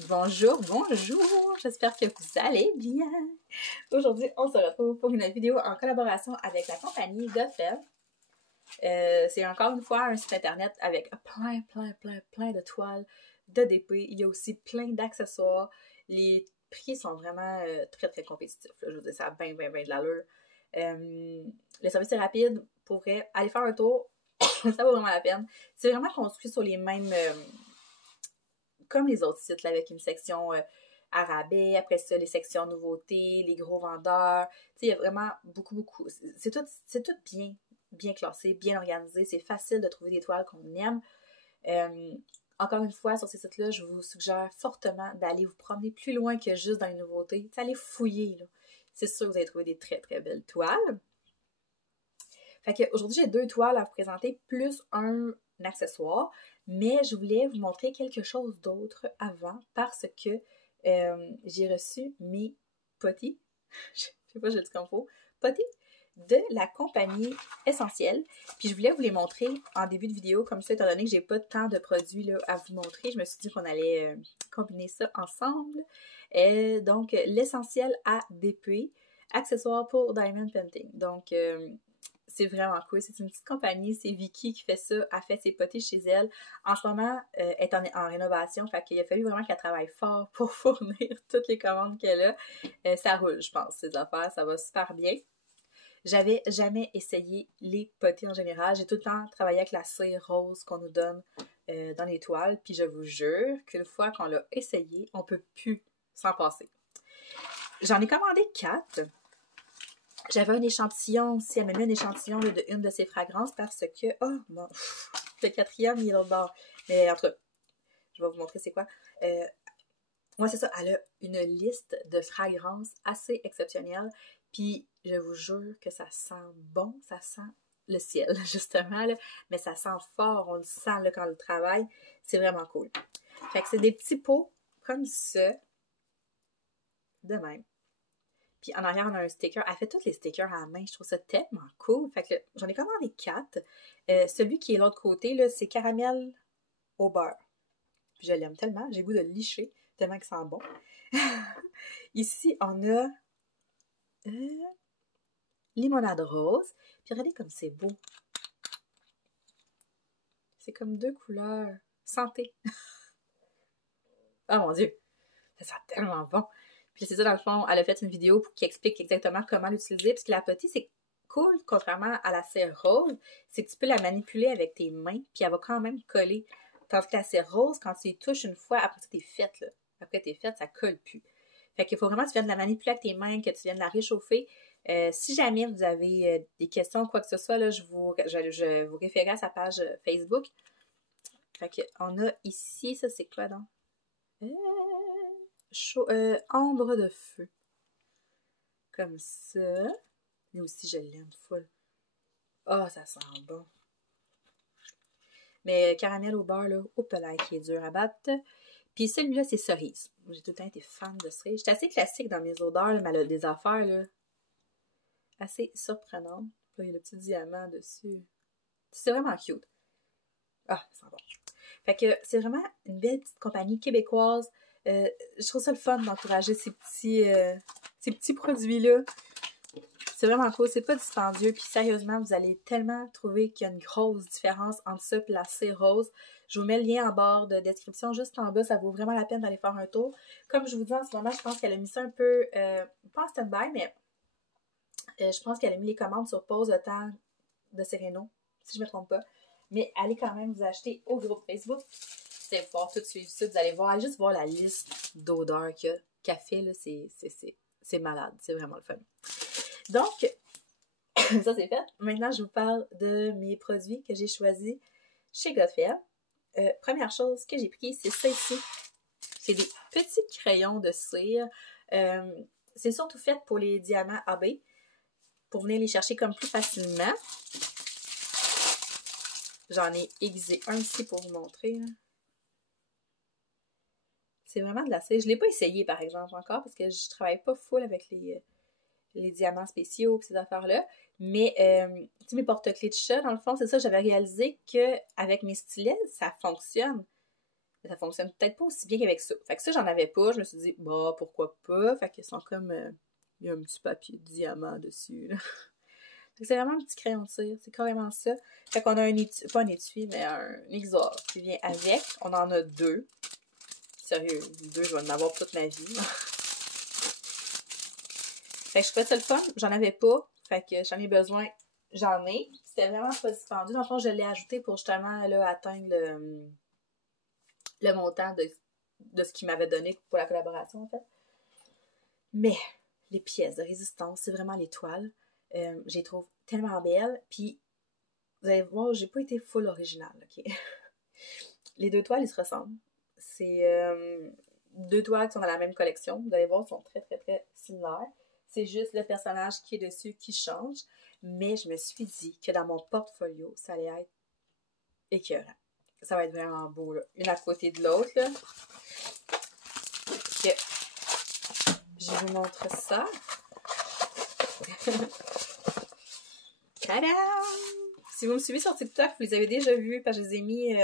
Bonjour, bonjour, j'espère que vous allez bien. Aujourd'hui, on se retrouve pour une vidéo en collaboration avec la compagnie Goffel. C'est encore une fois un site internet avec plein de toiles, de DP. Il y a aussi plein d'accessoires. Les prix sont vraiment très compétitifs. Là. Je veux dire, ça a bien de l'allure. Le service est rapide. Pour vrai, aller faire un tour, ça vaut vraiment la peine. C'est vraiment construit sur les mêmes... comme les autres sites, là, avec une section à rabais, après ça, les sections nouveautés, les gros vendeurs. Tu sais, il y a vraiment beaucoup. C'est tout bien classé, bien organisé. C'est facile de trouver des toiles qu'on aime. Encore une fois, sur ces sites-là, je vous suggère fortement d'aller vous promener plus loin que juste dans les nouveautés. Tu sais, allez fouiller, là. C'est sûr que vous allez trouver des très belles toiles. Fait qu'aujourd'hui, j'ai 2 toiles à vous présenter, plus un accessoire, mais je voulais vous montrer quelque chose d'autre avant parce que j'ai reçu mes potties, je sais pas, je le dis comme faut, potties de la compagnie Essentiel. Puis je voulais vous les montrer en début de vidéo, comme ça, étant donné que j'ai pas tant de produits là, à vous montrer, je me suis dit qu'on allait combiner ça ensemble. Donc, l'Essentiel ADP, accessoires pour Diamond Painting. Donc, c'est vraiment cool. C'est une petite compagnie. C'est Vicky qui fait ça. Elle fait ses potées chez elle. En ce moment, elle est en rénovation. Fait qu'il a fallu vraiment qu'elle travaille fort pour fournir toutes les commandes qu'elle a. Ça roule, je pense, ces affaires. Ça va super bien. J'avais jamais essayé les potées en général. J'ai tout le temps travaillé avec la cire rose qu'on nous donne dans les toiles. Puis je vous jure qu'une fois qu'on l'a essayé, on peut plus s'en passer. J'en ai commandé 4. J'avais un échantillon aussi. Elle m'a mis un échantillon là, de une de ses fragrances parce que... Oh, non. Le 4e, il est l'autre bord. Mais en tout cas, je vais vous montrer c'est quoi. Moi, c'est ça. Elle a une liste de fragrances assez exceptionnelle. Puis, je vous jure que ça sent bon. Ça sent le ciel, justement. Là. Mais ça sent fort. On le sent là, quand on le travaille. C'est vraiment cool. Fait que c'est des petits pots comme ça. De même. Puis en arrière, on a un sticker. Elle fait tous les stickers à la main. Je trouve ça tellement cool. Fait que j'en ai commandé 4. Celui qui est de l'autre côté, là, c'est caramel au beurre. Puis je l'aime tellement. J'ai le goût de le licher tellement qu'il sent bon. Ici, on a limonade rose. Puis regardez comme c'est beau. C'est comme 2 couleurs. Santé. Oh mon Dieu. Ça sent tellement bon. Puis c'est ça, dans le fond, elle a fait une vidéo qui explique exactement comment l'utiliser. Parce que la potée, c'est cool, contrairement à la cire rose, c'est que tu peux la manipuler avec tes mains, puis elle va quand même coller. Tandis que la cire rose, quand tu y touches une fois, après ça, t'es faite, là. Après t'es faite, ça colle plus. Fait qu'il faut vraiment que tu viennes la manipuler avec tes mains, que tu viennes la réchauffer. Si jamais vous avez des questions ou quoi que ce soit, là, je vous référerai à sa page Facebook. Fait qu'on a ici, ça c'est quoi donc? Ambre de feu. Comme ça. Lui aussi, je l'aime full. Oh, ça sent bon. Mais caramel au beurre, là, au palais qui est dur à battre. Puis celui-là, c'est cerise. J'ai tout le temps été fan de cerise. J'étais assez classique dans mes odeurs, là, mais elle a des affaires là, assez surprenantes. Là, il y a le petit diamant dessus. C'est vraiment cute. Ah, ça sent bon. Fait que c'est vraiment une belle petite compagnie québécoise. Je trouve ça le fun d'encourager ces petits produits-là. C'est vraiment cool, c'est pas dispendieux, puis sérieusement, vous allez tellement trouver qu'il y a une grosse différence entre ça et la cire rose. Je vous mets le lien en barre de description, juste en bas, ça vaut vraiment la peine d'aller faire un tour. Comme je vous dis en ce moment, je pense qu'elle a mis ça un peu, pas en stand-by, mais je pense qu'elle a mis les commandes sur pause le temps de Sereno, si je me trompe pas. Mais allez quand même vous acheter au groupe Facebook. Vous allez pouvoir tout suivre ça, vous allez voir, allez juste voir la liste d'odeurs qu'elle fait, là, c'est malade, c'est vraiment le fun. Donc, ça c'est fait. Maintenant, je vous parle de mes produits que j'ai choisis chez Goffel. Première chose que j'ai pris, c'est ça ici. C'est des petits crayons de cire. C'est surtout fait pour les diamants AB, pour venir les chercher comme plus facilement. J'en ai aiguisé un ici pour vous montrer. C'est vraiment de la cire. Je ne l'ai pas essayé, par exemple, encore, parce que je travaille pas full avec les diamants spéciaux et ces affaires-là. Mais, tu sais, mes porte-clés de chat, dans le fond, c'est ça, j'avais réalisé qu'avec mes stylets, ça fonctionne. Mais ça fonctionne peut-être pas aussi bien qu'avec ça. Fait que ça, j'en avais pas. Je me suis dit, bah, pourquoi pas? Fait qu'ils sont comme... il y a un petit papier de diamant dessus, là. C'est vraiment un petit crayon de cire. C'est carrément ça. Fait qu'on a un étui, pas un étui, mais un exor qui vient avec. On en a 2. Sérieux, 2, je vais en avoir toute ma vie. Fait que je trouvais ça le fun. J'en avais pas. Fait que j'en ai besoin. J'en ai. C'était vraiment pas dispendieux. Dans le fond, je l'ai ajouté pour justement là, atteindre le montant de ce qu'il m'avait donné pour la collaboration, en fait. Mais les pièces de résistance, c'est vraiment les toiles. Je les trouve tellement belles. Puis, vous allez voir, j'ai pas été full originale, ok? Les 2 toiles, ils se ressemblent. C'est 2 toiles qui sont dans la même collection. Vous allez voir, ils sont très, très, très similaires. C'est juste le personnage qui est dessus qui change. Mais je me suis dit que dans mon portfolio, ça allait être écœurant. Ça va être vraiment beau, là. Une à côté de l'autre, là. Que je vous montre ça. Tadam! Si vous me suivez sur TikTok, vous les avez déjà vus, parce que je les ai mis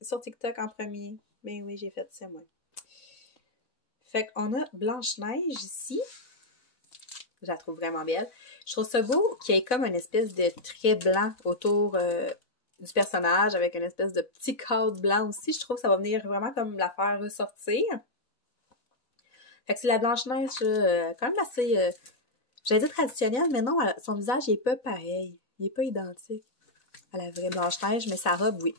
sur TikTok en premier. Mais oui, j'ai fait ça, moi. Fait qu'on a Blanche-Neige ici. Je la trouve vraiment belle. Je trouve ça beau qu'il y ait comme une espèce de trait blanc autour du personnage, avec une espèce de petit cadre blanc aussi. Je trouve que ça va venir vraiment comme la faire ressortir. Fait que c'est la Blanche-Neige quand même assez... j'allais dire traditionnelle, mais non, son visage n'est pas pareil. Il n'est pas identique à la vraie Blanche-Neige, mais sa robe, oui.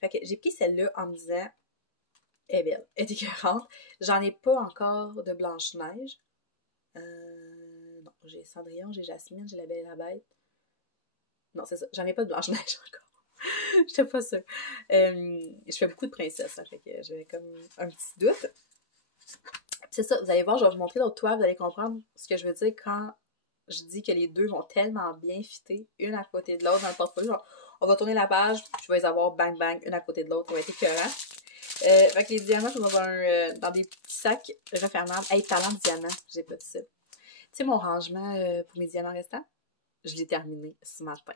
Fait que j'ai pris celle-là en me disant, elle est belle, elle est écœurante. J'en ai pas encore de Blanche-Neige. Non, j'ai Cendrillon, j'ai Jasmine, j'ai la Belle et la Bête. Non, c'est ça, j'en ai pas de Blanche-Neige encore. J'étais pas sûre. Je fais beaucoup de princesses, hein, fait que j'avais comme un petit doute. C'est ça, vous allez voir, je vais vous montrer l'autre toile, vous allez comprendre ce que je veux dire quand je dis que les 2 vont tellement bien fitter, une à côté de l'autre dans le portfolio. Genre, on va tourner la page, je vais les avoir bang bang, une à côté de l'autre, ça va être écœurant. Fait que les diamants sont dans des petits sacs refermables. Hey, parlant de diamants, j'ai pas dit ça. Tu sais, mon rangement pour mes diamants restants, je l'ai terminé ce matin.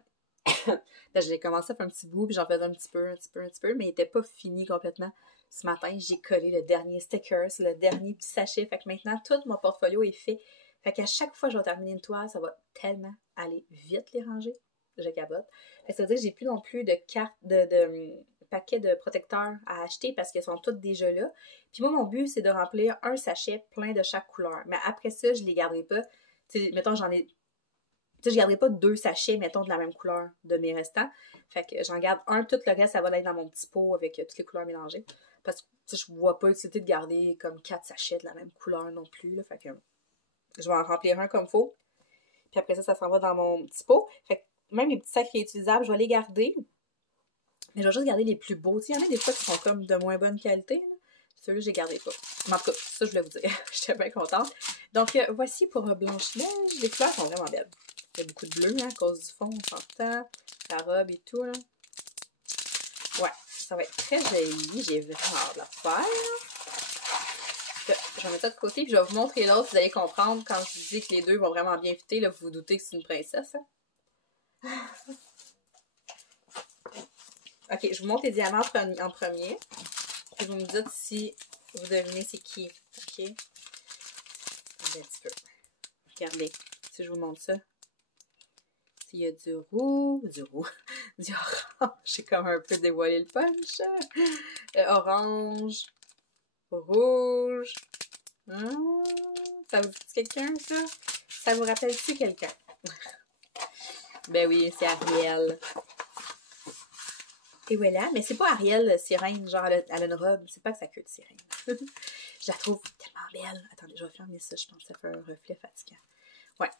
J'ai commencé à faire un petit bout, puis j'en faisais un petit peu, mais il était pas fini complètement. Ce matin, j'ai collé le dernier sticker, le dernier petit sachet. Fait que maintenant, tout mon portfolio est fait. Fait qu'à chaque fois que je vais terminer une toile, ça va tellement aller vite les ranger. Je capote. Fait que ça veut dire que j'ai plus non plus de cartes, de paquets de protecteurs à acheter parce qu'elles sont toutes déjà là. Puis moi, mon but, c'est de remplir un sachet plein de chaque couleur. Mais après ça, je les garderai pas. T'sais, mettons, je garderai pas 2 sachets, mettons, de la même couleur de mes restants. Fait que j'en garde un, tout le reste, ça va être dans mon petit pot avec toutes les couleurs mélangées. Parce que je vois pas l'utilité de garder comme 4 sachets de la même couleur non plus. Là. Fait que je vais en remplir un comme il faut. Puis après ça, ça s'en va dans mon petit pot. Fait que même les petits sacs réutilisables, je vais les garder. Mais je vais juste garder les plus beaux. Il y en a des fois qui sont comme de moins bonne qualité. Ceux-là, je les gardais pas. Mais en tout cas, ça, je voulais vous dire. J'étais bien contente. Donc, voici pour Blanche-Neige. Les couleurs sont vraiment belles. Il y a beaucoup de bleu, hein, à cause du fond, on s'entend. La robe et tout, là. Ouais, ça va être très joli. J'ai vraiment hâte de la faire. Je vais mettre ça de côté, puis je vais vous montrer l'autre. Vous allez comprendre quand je vous dis que les 2 vont vraiment bien fitter. Là, vous vous doutez que c'est une princesse. Hein? Ok, je vous montre les diamants en premier. Puis vous me dites si vous devinez c'est qui. Ok? Un petit peu. Regardez, si je vous montre ça. Il y a du rouge, du orange. J'ai comme un peu dévoilé le punch. Orange, rouge. Ça vous dit quelqu'un, ça? Ça vous rappelle-tu quelqu'un? Ben oui, c'est Ariel. Et voilà, mais c'est pas Ariel sirène, genre elle a une robe. C'est pas que sa queue de sirène. Je la trouve tellement belle. Attendez, je vais fermer ça, je pense que ça fait un reflet fatigant. Ouais,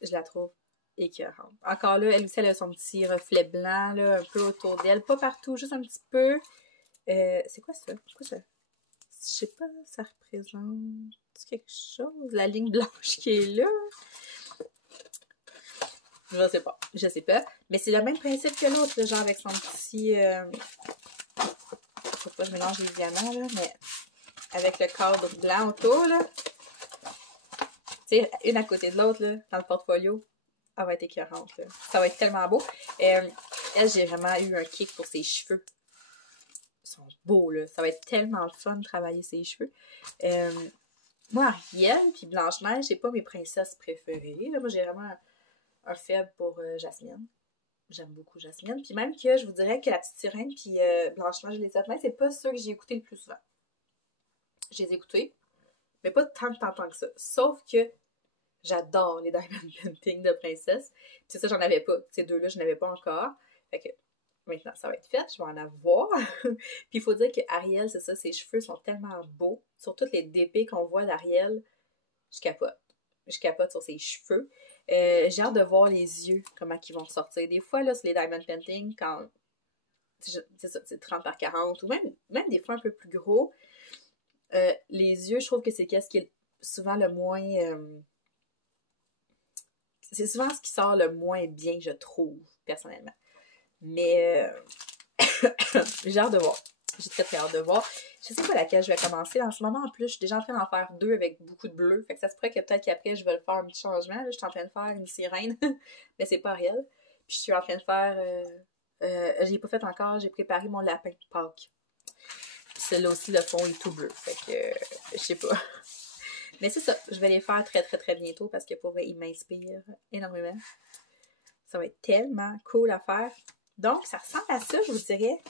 je la trouve écœurante. Encore là, elle aussi, elle a son petit reflet blanc, là, un peu autour d'elle. Pas partout, juste un petit peu. C'est quoi ça? C'est quoi ça? Je sais pas, ça représente quelque chose? La ligne blanche qui est là? Je sais pas. Mais c'est le même principe que l'autre, genre avec son petit... faut pas que je mélange les diamants, là, mais avec le cadre blanc autour, là. Tu sais, une à côté de l'autre, là, dans le portfolio. Elle va être écœurante, là. Ça va être tellement beau. Elle, j'ai vraiment eu un kick pour ses cheveux. sont beaux, là. Ça va être tellement le fun de travailler ses cheveux. Moi, Ariel puis Blanche-Neige, c'est pas mes princesses préférées. Là. Moi, j'ai vraiment un faible pour Jasmine. J'aime beaucoup Jasmine. Puis même que je vous dirais que La Petite Sirène puis Blanche-Neige et les Sept Nains, c'est pas ceux que j'ai écoutés le plus souvent. Je les ai écoutés, mais pas tant que ça. Sauf que j'adore les Diamond Painting de princesse. Puis c'est ça, j'en avais pas. Ces deux-là, je n'avais pas encore. Fait que maintenant, ça va être fait. Je vais en avoir. Puis il faut dire que Ariel, c'est ça, ses cheveux sont tellement beaux. Sur toutes les DP qu'on voit d'Ariel, je capote. Je capote sur ses cheveux. J'ai hâte de voir les yeux, comment ils vont sortir. Des fois, là, sur les Diamond Painting, quand c'est ça, c'est 30 par 40, ou même des fois un peu plus gros, les yeux, je trouve que c'est qu'est-ce qui est souvent le moins... c'est souvent ce qui sort le moins bien, je trouve, personnellement. Mais j'ai hâte de voir. J'ai très très hâte de voir. Je sais pas laquelle je vais commencer. En ce moment, en plus, je suis déjà en train d'en faire 2 avec beaucoup de bleu. Fait que ça se pourrait que peut-être qu'après, je vais le faire un petit changement. Là, je suis en train de faire une sirène, mais c'est pas réel. Puis je suis en train de faire... j'ai pas fait encore, j'ai préparé mon lapin de Pâques. Puis celle-là aussi, le fond est tout bleu. Fait que, je sais pas. Mais c'est ça, je vais les faire très très très bientôt parce que pour vrai, ils m'inspirent énormément. Ça va être tellement cool à faire. Donc, ça ressemble à ça, je vous dirais,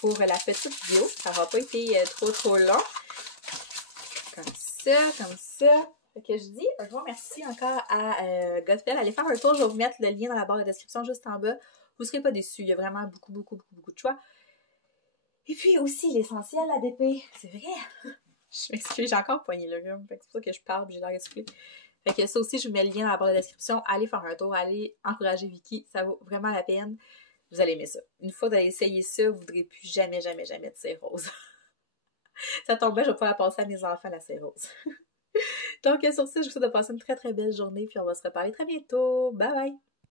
pour la petite vidéo. Ça n'aura pas été trop long. Comme ça, comme ça. Fait que je dis un grand merci encore à Godfell. Allez faire un tour, je vais vous mettre le lien dans la barre de description juste en bas. Vous ne serez pas déçus, il y a vraiment beaucoup de choix. Et puis aussi l'essentiel ADP, c'est vrai. Je m'excuse, j'ai encore poigné le rhume. C'est pour ça que je parle et j'ai l'air essoufflée. Fait que ça aussi, je vous mets le lien dans la barre de description. Allez faire un tour, allez encourager Vicky. Ça vaut vraiment la peine. Vous allez aimer ça. Une fois que vous allez essayer ça, vous ne voudrez plus jamais de cire rose. Ça tombe bien, je vais pouvoir la passer à mes enfants, la cire rose. Donc, sur ce, je vous souhaite de passer une très très belle journée. Puis on va se reparler très bientôt. Bye bye!